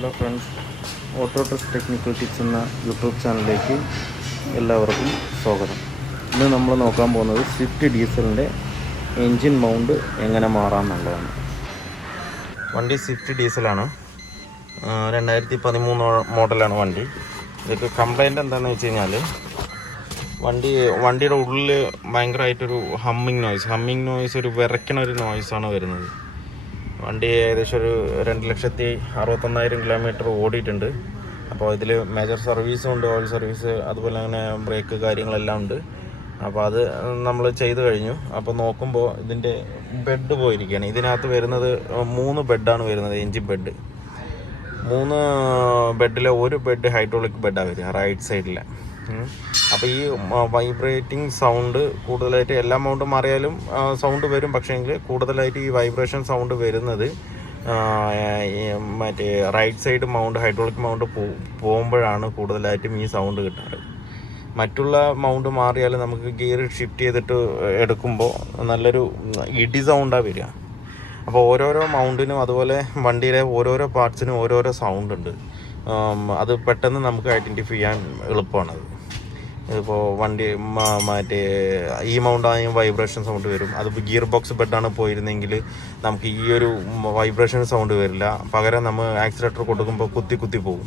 Hello friends, auto test technical tips എന്ന YouTube ചാനലിലേക്ക് എല്ലാവർക്കും സ്വാഗതം. ഇന്ന് നമ്മൾ നോക്കാൻ പോകുന്നത് സ്വിഫ്റ്റ് ഡീസലിൻ്റെ എൻജിൻ മൗണ്ട് എങ്ങനെ മാറാമെന്നുള്ളതാണ്. വണ്ടി സ്വിഫ്റ്റ് ഡീസലാണ്, 2013 മോഡലാണ് വണ്ടി. ഇതൊക്കെ കംപ്ലൈൻറ്റ് എന്താണെന്ന് വെച്ച് കഴിഞ്ഞാൽ വണ്ടിയുടെ ഉള്ളിൽ ഭയങ്കരമായിട്ടൊരു ഹമ്മിങ് നോയ്സ്, ഒരു വിറയ്ക്കണ ഒരു നോയ്സാണ് വരുന്നത്. വണ്ടി ഏകദേശം ഒരു 2,61,000 കിലോമീറ്റർ ഓടിയിട്ടുണ്ട്. അപ്പോൾ ഇതിൽ മേജർ സർവീസും ഉണ്ട്, ഓയിൽ സർവീസ്, അതുപോലെ അങ്ങനെ ബ്രേക്ക് കാര്യങ്ങളെല്ലാം ഉണ്ട്. അപ്പോൾ അത് നമ്മൾ ചെയ്ത് കഴിഞ്ഞു. അപ്പോൾ നോക്കുമ്പോൾ ഇതിൻ്റെ ബെഡ് പോയിരിക്കുകയാണ്. ഇതിനകത്ത് വരുന്നത് 3 ബെഡാണ് വരുന്നത്, എൻജിൻ ബെഡ്. 3 ബെഡിലെ ഒരു ബെഡ് ഹൈഡ്രോളിക് ബെഡാണ് വരിക റൈറ്റ് സൈഡിൽ. അപ്പോൾ ഈ വൈബ്രേറ്റിംഗ് സൗണ്ട് കൂടുതലായിട്ട് എല്ലാ മൗണ്ടും മാറിയാലും സൗണ്ട് വരും, പക്ഷേങ്കിൽ കൂടുതലായിട്ട് ഈ വൈബ്രേഷൻ സൗണ്ട് വരുന്നത് മറ്റേ right side mount, hydraulic mount പോകുമ്പോഴാണ് കൂടുതലായിട്ടും ഈ സൗണ്ട് കിട്ടാറ്. മറ്റുള്ള മൗണ്ട് മാറിയാൽ നമുക്ക് ഗിയർ ഷിഫ്റ്റ് ചെയ്തിട്ട് എടുക്കുമ്പോൾ നല്ലൊരു ഇടി സൗണ്ടാണ് വരിക. അപ്പോൾ ഓരോരോ മൗണ്ടിനും അതുപോലെ വണ്ടിയിലെ ഓരോരോ പാർട്സിനും ഓരോരോ സൗണ്ട് ഉണ്ട്. അത് പെട്ടെന്ന് നമുക്ക് ഐഡൻറ്റിഫൈ ചെയ്യാൻ എളുപ്പമാണത്. ഇതിപ്പോൾ വണ്ടി മറ്റേ ഈ മൗണ്ടായും വൈബ്രേഷൻ സൗണ്ട് വരും. അതിപ്പോൾ ഗിയർ ബോക്സ് ബെഡാണ് പോയിരുന്നെങ്കിൽ നമുക്ക് ഈ ഒരു വൈബ്രേഷൻ സൗണ്ട് വരില്ല. പകരം നമ്മൾ ആക്സിലേറ്റർ കൊടുക്കുമ്പോൾ കുത്തി പോകും.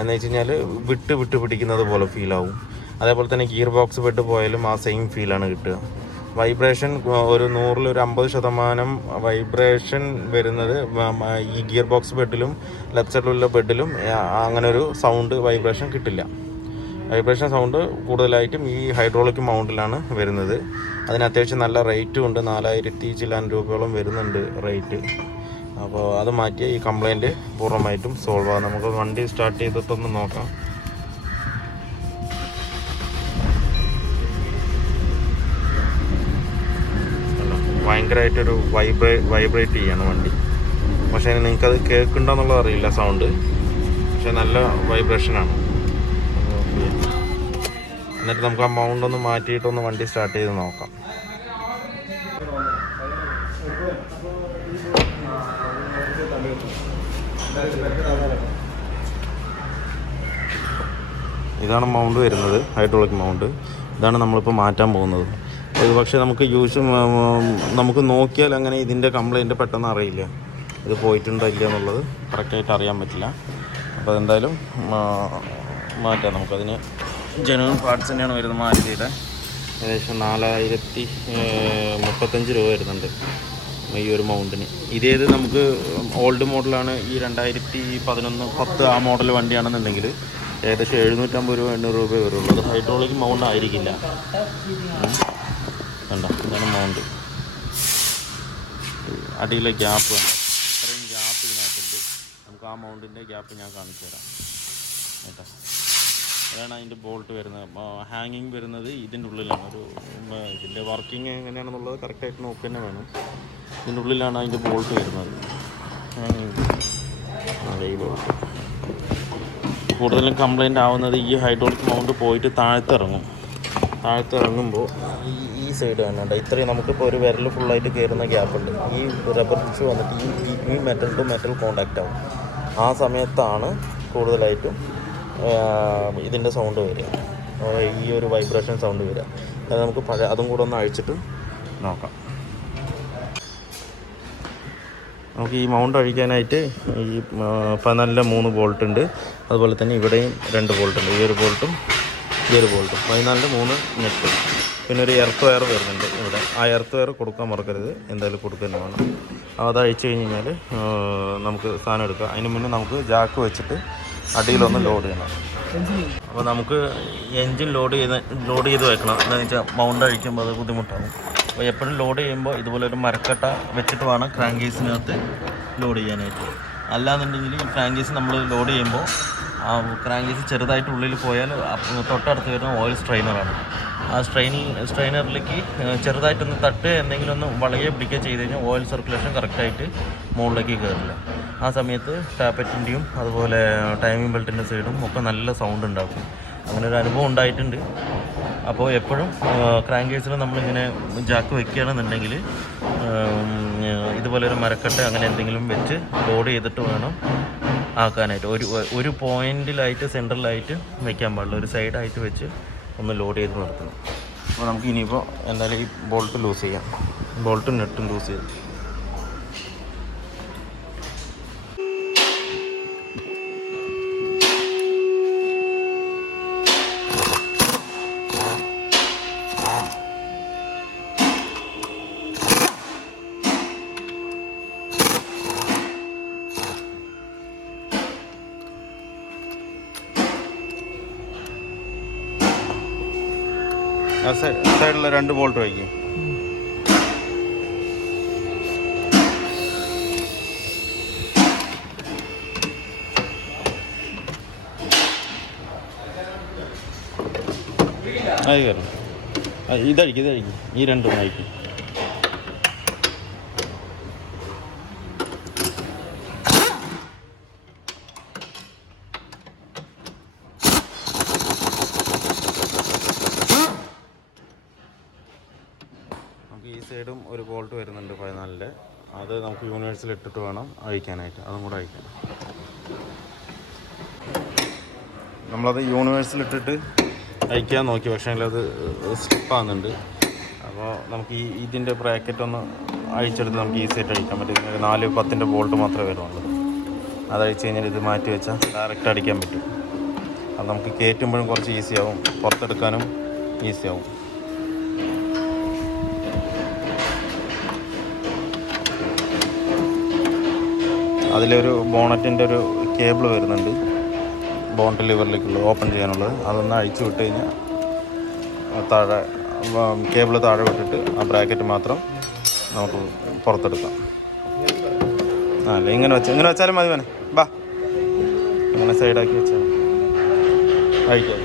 എന്ന് വെച്ച് കഴിഞ്ഞാൽ വിട്ട് പിടിക്കുന്നത് പോലെ ഫീലാവും. അതേപോലെ തന്നെ ഗിയർ ബോക്സ് ബെഡ് പോയാലും ആ സെയിം ഫീലാണ് കിട്ടുക. വൈബ്രേഷൻ ഒരു 100-ൽ ഒരു 50% വൈബ്രേഷൻ വരുന്നത് ഈ ഗിയർ ബോക്സ് ബെഡിലും ലെഫ്റ്റ് സൈഡിലുള്ള ബെഡിലും അങ്ങനെ ഒരു സൗണ്ട് വൈബ്രേഷൻ കിട്ടില്ല. വൈബ്രേഷൻ സൗണ്ട് കൂടുതലായിട്ടും ഈ ഹൈഡ്രോളിക് മൗണ്ടിലാണ് വരുന്നത്. അതിന് അത്യാവശ്യം നല്ല റേറ്റും ഉണ്ട്, 4,000 ചില്ലാൻ രൂപയോളം വരുന്നുണ്ട് റേറ്റ്. അപ്പോൾ അത് മാറ്റിയ ഈ കംപ്ലൈൻറ്റ് പൂർണ്ണമായിട്ടും സോൾവ് ആകും. നമുക്ക് വണ്ടി സ്റ്റാർട്ട് ചെയ്തിട്ടൊന്ന് നോക്കാം. ഭയങ്കരമായിട്ടൊരു വൈബ്രേറ്റ് ചെയ്യാണ് വണ്ടി. പക്ഷേ നിങ്ങൾക്കത് കേൾക്കുന്നുണ്ടോയെന്നുള്ളത് അറിയില്ല സൗണ്ട്, പക്ഷേ നല്ല വൈബ്രേഷനാണ്. എന്നിട്ട് നമുക്ക് ആ മൗണ്ട് ഒന്ന് മാറ്റിയിട്ടൊന്ന് വണ്ടി സ്റ്റാർട്ട് ചെയ്ത് നോക്കാം. ഇതാണ് മൗണ്ട് വരുന്നത്, ഹൈഡ്രോളിക് മൗണ്ട്. ഇതാണ് നമ്മളിപ്പോൾ മാറ്റാൻ പോകുന്നത്. ഇത് പക്ഷേ നമുക്ക് നോക്കിയാൽ അങ്ങനെ ഇതിൻ്റെ കംപ്ലൈൻറ്റ് പെട്ടെന്ന് അറിയില്ല, ഇത് പോയിട്ടുണ്ടോ ഇല്ല എന്നുള്ളത് കറക്റ്റായിട്ട് അറിയാൻ പറ്റില്ല. അപ്പോൾ അതെന്തായാലും മാറ്റാം. നമുക്കതിന് ജനുവൻ പാർട്സ് തന്നെയാണ് വരുന്നത്. മാറ്റിയിട്ട് ഏകദേശം 4,035 രൂപ വരുന്നുണ്ട് ഈ ഒരു മൗണ്ടിന്. ഇതേത് നമുക്ക് ഓൾഡ് മോഡലാണ്, ഈ 2011-10 ആ മോഡൽ വണ്ടിയാണെന്നുണ്ടെങ്കിൽ ഏകദേശം 750 രൂപ 800 രൂപ വരുള്ളൂ. അത് ഹൈഡ്രോളിക് മൗണ്ട് ആയിരിക്കില്ല. കണ്ടോ, ഇതാണ് മൗണ്ട്. അടിയിലെ ഗ്യാപ്പ് വേണം, ഇത്രയും ഗ്യാപ്പ് ഇതിനകത്തുണ്ട്. നമുക്ക് ആ മൗണ്ടിൻ്റെ ഗ്യാപ്പ് ഞാൻ കാണിച്ചു തരാം കേട്ടോ. അതാണ് അതിൻ്റെ ബോൾട്ട് വരുന്നത്. ഹാങ്ങിങ് വരുന്നത് ഇതിൻ്റെ ഉള്ളിലാണ്. ഇതിൻ്റെ വർക്കിംഗ് എങ്ങനെയാണെന്നുള്ളത് കറക്റ്റായിട്ട് നോക്കുക തന്നെ വേണം. ഇതിൻ്റെ ഉള്ളിലാണ് അതിൻ്റെ ബോൾട്ട് വരുന്നത്. ഈ ബോൾട്ട് കൂടുതലും കംപ്ലൈൻ്റ് ആവുന്നത് ഈ ഹൈഡ്രോളിക് മൗണ്ട് പോയിട്ട് താഴത്തിറങ്ങുമ്പോൾ ഈ സൈഡ് തന്നെ ഇത്രയും നമുക്കിപ്പോൾ ഒരു വിരൽ ഫുള്ളായിട്ട് കയറുന്ന ഗ്യാപ്പുണ്ട്. ഈ റബ്ബർ ടിഷ്യൂ വന്നിട്ട് ഈ മെറ്റൽ ടു മെറ്റൽ കോണ്ടാക്റ്റ് ആവും. ആ സമയത്താണ് കൂടുതലായിട്ടും ഇതിൻ്റെ സൗണ്ട് വരിക, ഈ ഒരു വൈബ്രേഷൻ സൗണ്ട് വരിക. അത് നമുക്ക് അതും കൂടെ ഒന്ന് അഴിച്ചിട്ട് നോക്കാം. നമുക്ക് ഈ മൗണ്ട് അഴിക്കാനായിട്ട് ഈ 3 ബോൾട്ട് ഉണ്ട്. അതുപോലെ തന്നെ ഇവിടെയും 2 ബോൾട്ട് ഉണ്ട്, ഈ ഒരു ബോൾട്ടും 3 നെറ്റ്. പിന്നെ ഒരു എർത്ത് വയർ വരുന്നുണ്ട് ഇവിടെ. ആ എർത്ത് വയർ കൊടുക്കാൻ മറക്കരുത്, എന്തായാലും കൊടുക്കുക തന്നെ വേണം. അത് അഴിച്ചു കഴിഞ്ഞ് കഴിഞ്ഞാൽ നമുക്ക് സാധനം എടുക്കാം. അതിന് മുന്നേ നമുക്ക് ജാക്ക് വെച്ചിട്ട് അടിയിലൊന്ന് ലോഡ് ചെയ്യണം. അപ്പോൾ നമുക്ക് എൻജിൻ ലോഡ് ചെയ്ത് വെക്കണം. എന്താണെന്ന് വെച്ചാൽ മൗണ്ട് അഴിക്കുമ്പോൾ അത് ബുദ്ധിമുട്ടാകും. അപ്പോൾ എപ്പോഴും ലോഡ് ചെയ്യുമ്പോൾ ഇതുപോലെ ഒരു മരക്കട്ട വെച്ചിട്ട് വേണം ക്രാങ്കേസിനകത്ത് ലോഡ് ചെയ്യാനായിട്ട്. അല്ലാന്നുണ്ടെങ്കിൽ ഈ ക്രാങ്കേസ് നമ്മൾ ലോഡ് ചെയ്യുമ്പോൾ ആ ക്രാങ്കേസ് ചെറുതായിട്ട് ഉള്ളിൽ പോയാൽ തൊട്ടടുത്ത് വരുന്ന ഓയിൽ സ്ട്രെയിനറാണ്. ആ സ്ട്രെയിനറിലേക്ക് ചെറുതായിട്ടൊന്ന് എന്തെങ്കിലും ഒന്ന് വളയെ പിടിക്കുക ചെയ്ത് കഴിഞ്ഞാൽ ഓയിൽ സർക്കുലേഷൻ കറക്റ്റായിട്ട് മുകളിലേക്ക് കയറില്ല. ആ സമയത്ത് ടാപ്പറ്റിൻ്റെയും അതുപോലെ ടൈമിംഗ് ബെൽറ്റിൻ്റെ സൈഡും ഒക്കെ നല്ല സൗണ്ട് ഉണ്ടാക്കും. അങ്ങനെ ഒരു അനുഭവം ഉണ്ടായിട്ടുണ്ട്. അപ്പോൾ എപ്പോഴും ക്രാങ്കേസിൽ നമ്മളിങ്ങനെ ജാക്ക് വയ്ക്കുകയാണെന്നുണ്ടെങ്കിൽ ഇതുപോലെ ഒരു മരക്കട്ട അങ്ങനെ എന്തെങ്കിലും വെച്ച് ലോഡ് ചെയ്തിട്ട് വേണം ആക്കാനായിട്ട് ഒരു പോയിന്റിലായിട്ട് സെൻട്രലായിട്ട് വെക്കാൻ പാടില്ല, ഒരു സൈഡായിട്ട് വെച്ച് ഒന്ന് ലോഡ് ചെയ്ത് നിർത്തണം. അപ്പോൾ നമുക്ക് ഇനിയിപ്പോൾ എന്തായാലും ഈ ബോൾട്ട് ലൂസ് ചെയ്യാം, ബോൾട്ടും നെട്ടും ലൂസ് ചെയ്ത്. സൈഡിലെ 2 ബോൾട്ട് വയ്ക്കും. അത് കയറും, ഇതഴിക്കും ഈ 2 അയക്കും. ഈ സൈഡും ഒരു ബോൾട്ട് വരുന്നുണ്ട് 14, അത് നമുക്ക് യൂണിവേഴ്സിൽ ഇട്ടിട്ട് വേണം അഴിക്കാനായിട്ട്, അതും കൂടെ അഴിക്കണം. നമ്മളത് യൂണിവേഴ്സിലിട്ടിട്ട് അഴിക്കാൻ നോക്കി, പക്ഷേ അത് സ്ലിപ്പാകുന്നുണ്ട്. അപ്പോൾ നമുക്ക് ഇതിൻ്റെ ബ്രാക്കറ്റ് ഒന്ന് അഴിച്ചെടുത്ത് നമുക്ക് ഈസിയായിട്ട് അഴിക്കാൻ പറ്റും. 4-10 ബോൾട്ട് മാത്രമേ വരുള്ളൂ. അത് അഴിച്ച് കഴിഞ്ഞാൽ ഇത് മാറ്റി വെച്ചാൽ ഡയറക്റ്റ് അടിക്കാൻ പറ്റും. അത് നമുക്ക് കയറ്റുമ്പോഴും കുറച്ച് ഈസിയാവും, പുറത്തെടുക്കാനും ഈസിയാവും. അതിലൊരു ബോണറ്റിൻ്റെ ഒരു കേബിൾ വരുന്നുണ്ട്, ബോണ്ട് ലിവറിലേക്കുള്ള ഓപ്പൺ ചെയ്യാനുള്ളത്. അതൊന്ന് അഴിച്ചു വിട്ട് കഴിഞ്ഞാൽ താഴെ കേബിൾ താഴെ വിട്ടിട്ട് ആ ബ്രാക്കറ്റ് മാത്രം നമുക്ക് പുറത്തെടുക്കാം. അല്ല ഇങ്ങനെ വെച്ചാലും മതി. വേണേ ബാ, ഇങ്ങനെ സൈഡാക്കി വെച്ചാൽ അഴിക്കാം.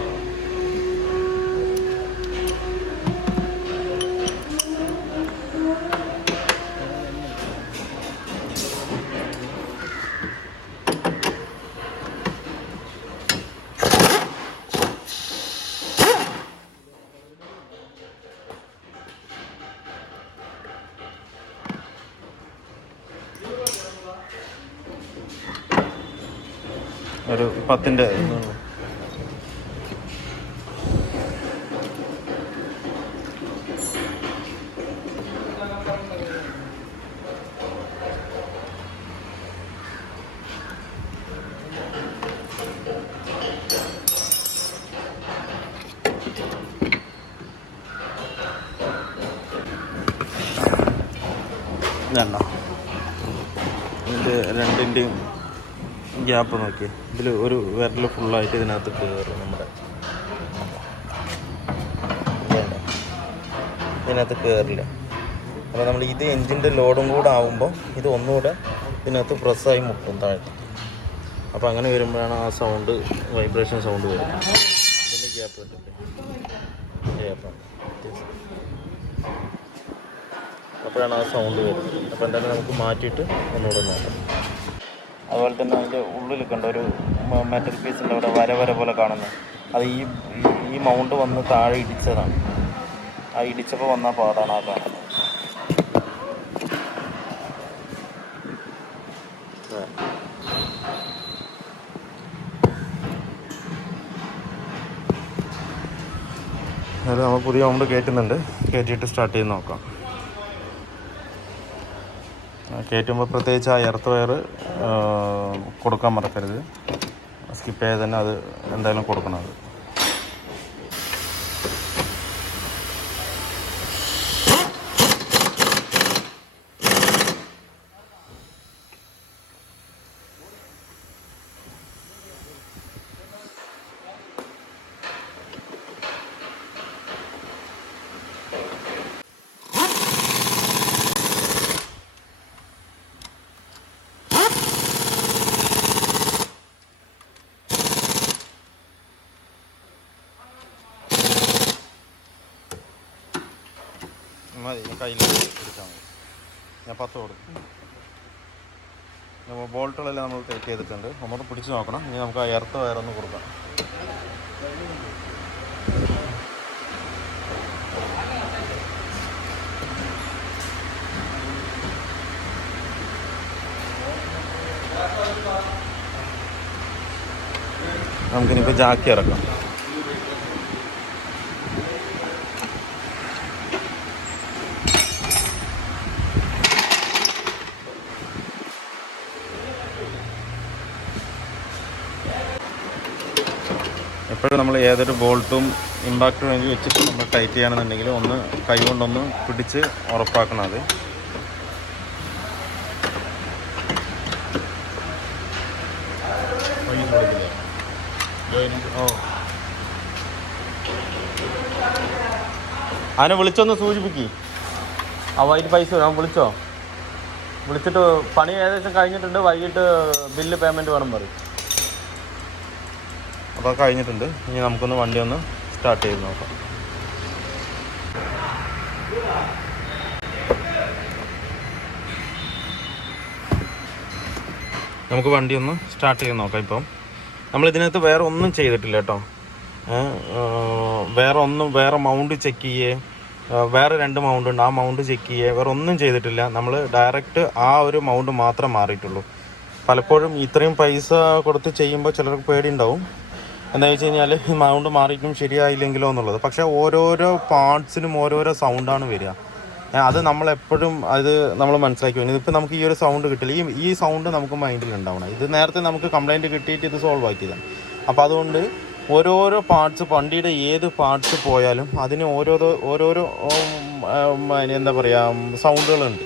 ഒരു 10-ൻ്റെ ഇതല്ല, ഇതിൻ്റെ 2ൻ്റെയും ഗ്യാപ്പ് നോക്കി. ഇതിൽ ഒരു വിരൽ ഫുള്ളായിട്ട് ഇതിനകത്ത് കയറും. ഇതിനകത്ത് കയറില്ല. അപ്പോൾ നമ്മൾ ഇത് എൻജിൻ്റെ ലോഡും കൂടെ ആകുമ്പോൾ ഇത് ഒന്നുകൂടെ ഇതിനകത്ത് പ്രസ്സായി മുട്ടും താഴത്ത്. അപ്പോൾ അങ്ങനെ വരുമ്പോഴാണ് ആ സൗണ്ട്, വൈബ്രേഷൻ സൗണ്ട് വരുന്നത്. ഇതിൻ്റെ ഗ്യാപ്പ് കണ്ടില്ലേ, ഗ്യാപ്പാണ്. അപ്പോഴാണ് ആ സൗണ്ട് വരുന്നത്. അപ്പോൾ എന്തായാലും നമുക്ക് മാറ്റിയിട്ട് ഒന്നുകൂടെ നോക്കാം. അതുപോലെ തന്നെ അതിൻ്റെ ഉള്ളിൽ കണ്ട ഒരു മെറ്റൽ പീസിൻ്റെ അവിടെ വര പോലെ കാണുന്നത്, അത് ഈ മൗണ്ട് വന്ന് താഴെ ഇടിച്ചതാണ്. ആ ഇടിച്ചപ്പോൾ വന്ന പാടാണ് ആ കാണുന്നത്. അത് നമ്മൾ പുതിയ മൗണ്ട് കയറ്റുന്നുണ്ട്, കയറ്റിയിട്ട് സ്റ്റാർട്ട് ചെയ്ത് നോക്കാം. കയറ്റുമ്പോൾ പ്രത്യേകിച്ച് ആ എർത്ത് വയർ കൊടുക്കാൻ മറക്കരുത്. സ്കിപ്പ് ചെയ്ത് തന്നെ അത് എന്തായാലും കൊടുക്കണം. അത് മതി, കയ്യിൽ പിടിച്ചാൽ മതി. ഞാൻ 10 കൊടുക്കും. ബോൾട്ടുകളെല്ലാം നമ്മൾ ടൈറ്റ് ചെയ്തിട്ടുണ്ട്. ഒന്നുകൂടെ പിടിച്ച് നോക്കണം. ഇനി നമുക്ക് ആ എർത്ത് വയറൊന്ന് കൊടുക്കാം. നമുക്കിനിപ്പോൾ ജാക്കി ഇറക്കാം. എപ്പോഴും നമ്മൾ ഏതൊരു ബോൾട്ടും ഇമ്പാക്റ്റ് വേണ്ടി വെച്ചിട്ട് നമ്മൾ ടൈറ്റ് ചെയ്യുകയാണെന്നുണ്ടെങ്കിൽ ഒന്ന് കൈ കൊണ്ടൊന്ന് പിടിച്ച് ഉറപ്പാക്കണം. അത് അതിനെ വിളിച്ചൊന്ന് സൂചിപ്പിക്കി. അതിന് പൈസ ഞാൻ വിളിച്ചിട്ട് പണി ഏകദേശം കഴിഞ്ഞിട്ടുണ്ട്, വൈകിട്ട് ബില്ല് പേയ്മെൻറ്റ് വേണം പറയും. അപ്പോൾ കഴിഞ്ഞിട്ടുണ്ട്. ഇനി നമുക്കൊന്ന് വണ്ടി ഒന്ന് സ്റ്റാർട്ട് ചെയ്ത് നോക്കാം. നമുക്ക് വണ്ടി ഒന്ന് സ്റ്റാർട്ട് ചെയ്ത് നോക്കാം. ഇപ്പം നമ്മളിതിനകത്ത് വേറെ ഒന്നും ചെയ്തിട്ടില്ല കേട്ടോ. വേറെ മൗണ്ട് ചെക്ക് ചെയ്യേ, വേറെ 2 മൗണ്ട് ഉണ്ട്, ആ മൗണ്ട് ചെക്ക് ചെയ്യേ, വേറെ ഒന്നും ചെയ്തിട്ടില്ല. നമ്മൾ ഡയറക്റ്റ് ആ ഒരു മൗണ്ട് മാത്രമേ മാറിയിട്ടുള്ളൂ. പലപ്പോഴും ഇത്രയും പൈസ കൊടുത്ത് ചെയ്യുമ്പോൾ ചിലർക്ക് പേടിയുണ്ടാവും, എന്താ വെച്ച് കഴിഞ്ഞാൽ മൗണ്ട് മാറിയിട്ടും ശരിയായില്ലെങ്കിലോ എന്നുള്ളത്. പക്ഷേ ഓരോരോ പാർട്സിനും ഓരോരോ സൗണ്ടാണ് വരിക. അത് നമ്മളെപ്പോഴും നമ്മൾ മനസ്സിലാക്കി വേണം. ഇതിപ്പോൾ നമുക്ക് ഈ ഒരു സൗണ്ട് കിട്ടില്ല, ഈ സൗണ്ട് നമുക്ക് മൈൻഡിൽ ഉണ്ടാവണം. ഇത് നേരത്തെ നമുക്ക് കംപ്ലയിൻറ്റ് കിട്ടിയിട്ട് ഇത് സോൾവ് ആക്കിയതാണ്. അപ്പോൾ അതുകൊണ്ട് ഓരോരോ പാർട്സ്, വണ്ടിയുടെ ഏത് പാർട്സ് പോയാലും അതിന് ഓരോരോ എന്താ പറയുക സൗണ്ടുകളുണ്ട്.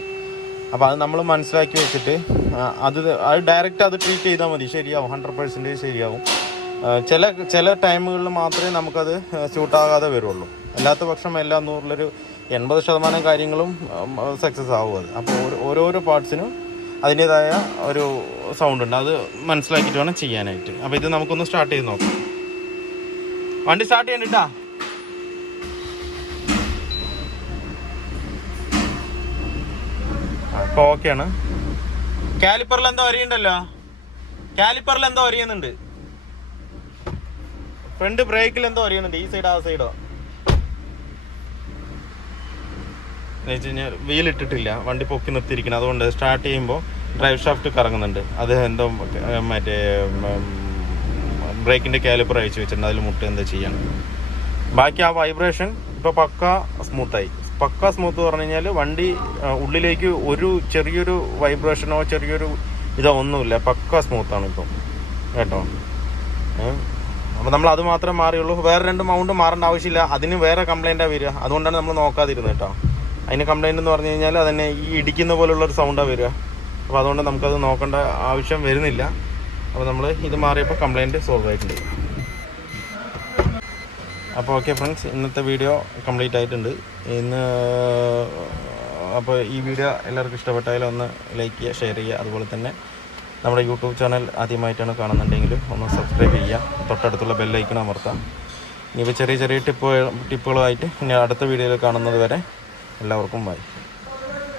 അപ്പോൾ അത് നമ്മൾ മനസ്സിലാക്കി വെച്ചിട്ട് അത് ഡയറക്റ്റ് അത് ട്രീറ്റ് ചെയ്താൽ മതി, ശരിയാവും, 100% ശരിയാവും. ചില ടൈമുകളിൽ മാത്രമേ നമുക്കത് സ്യൂട്ടാകാതെ വരുള്ളൂ. അല്ലാത്ത പക്ഷം എല്ലാ 100-ലൊരു 80% കാര്യങ്ങളും സക്സസ് ആവും അത്. അപ്പോൾ ഓരോരോ പാർട്സിനും അതിൻ്റേതായ ഒരു സൗണ്ട് ഉണ്ട്, അത് മനസ്സിലാക്കിയിട്ട് വേണം ചെയ്യാനായിട്ട്. അപ്പോൾ ഇത് നമുക്കൊന്ന് സ്റ്റാർട്ട് ചെയ്ത് നോക്കാം. വണ്ടി സ്റ്റാർട്ട് ചെയ്യണ്ടിട്ടാ. ഇപ്പോൾ ഓക്കെയാണ്. കാലിപ്പറിൽ എന്തോ അറിയണ്ടല്ലോ, കാലിപ്പറിൽ എന്തോ അറിയുന്നുണ്ട്, ഫ്രണ്ട് ബ്രേക്കിൽ എന്തോ അറിയുന്നുണ്ട്, ഈ സൈഡോ ആ സൈഡോ എന്ന് വെച്ച് കഴിഞ്ഞാൽ വീലിട്ടിട്ടില്ല, വണ്ടി പൊക്കി നിർത്തിയിരിക്കണം. അതുകൊണ്ട് സ്റ്റാർട്ട് ചെയ്യുമ്പോൾ ഡ്രൈവ് ഷാഫ്റ്റ് കറങ്ങുന്നുണ്ട്. അത് എന്തോ മറ്റേ ബ്രേക്കിൻ്റെ കാലിപ്പർ അഴിച്ചു വെച്ചിട്ടുണ്ട്, അതിൽ മുട്ട് എന്താ ചെയ്യണം. ബാക്കി ആ വൈബ്രേഷൻ ഇപ്പോൾ പക്ക സ്മൂത്തായി. പക്ക സ്മൂത്ത് പറഞ്ഞു കഴിഞ്ഞാൽ വണ്ടി ഉള്ളിലേക്ക് ഒരു ചെറിയൊരു വൈബ്രേഷനോ ചെറിയൊരു ഇതോ ഒന്നുമില്ല, പക്ക സ്മൂത്താണ് ഇപ്പം കേട്ടോ. അപ്പോൾ നമ്മൾ അത് മാത്രമേ മാറിയുള്ളൂ. വേറെ 2 മൗണ്ട് മാറേണ്ട ആവശ്യമില്ല, അതിന് വേറെ കംപ്ലൈൻറ്റാണ് വരിക. അതുകൊണ്ടാണ് നമ്മൾ നോക്കാതിരുന്നത് കേട്ടോ. അതിന് കംപ്ലൈൻറ്റ് എന്ന് പറഞ്ഞു കഴിഞ്ഞാൽ അതന്നെ ഈ ഇടിക്കുന്ന പോലുള്ളൊരു സൗണ്ടാണ് വരിക. അപ്പോൾ അതുകൊണ്ട് നമുക്കത് നോക്കേണ്ട ആവശ്യം വരുന്നില്ല. അപ്പോൾ നമ്മൾ ഇത് മാറിയപ്പോൾ കംപ്ലൈൻറ്റ് സോൾവ് ആയിട്ടുണ്ട്. അപ്പോൾ ഓക്കെ ഫ്രണ്ട്സ്, ഇന്നത്തെ വീഡിയോ കംപ്ലീറ്റ് ആയിട്ടുണ്ട്. അപ്പോൾ ഈ വീഡിയോ എല്ലാവർക്കും ഇഷ്ടപ്പെട്ടാലും ഒന്ന് ലൈക്ക് ചെയ്യുക, ഷെയർ ചെയ്യുക. അതുപോലെ തന്നെ നമ്മുടെ യൂട്യൂബ് ചാനൽ ആദ്യമായിട്ടാണ് കാണുന്നുണ്ടെങ്കിൽ ഒന്ന് സബ്സ്ക്രൈബ് ചെയ്യുക, തൊട്ടടുത്തുള്ള ബെല്ലൈക്കൺ അമർത്താം. ഇനിയിപ്പോൾ ചെറിയ ടിപ്പുകളുമായിട്ട് ഇനി അടുത്ത വീഡിയോയിൽ കാണുന്നത് വരെ എല്ലാവർക്കും ബൈ.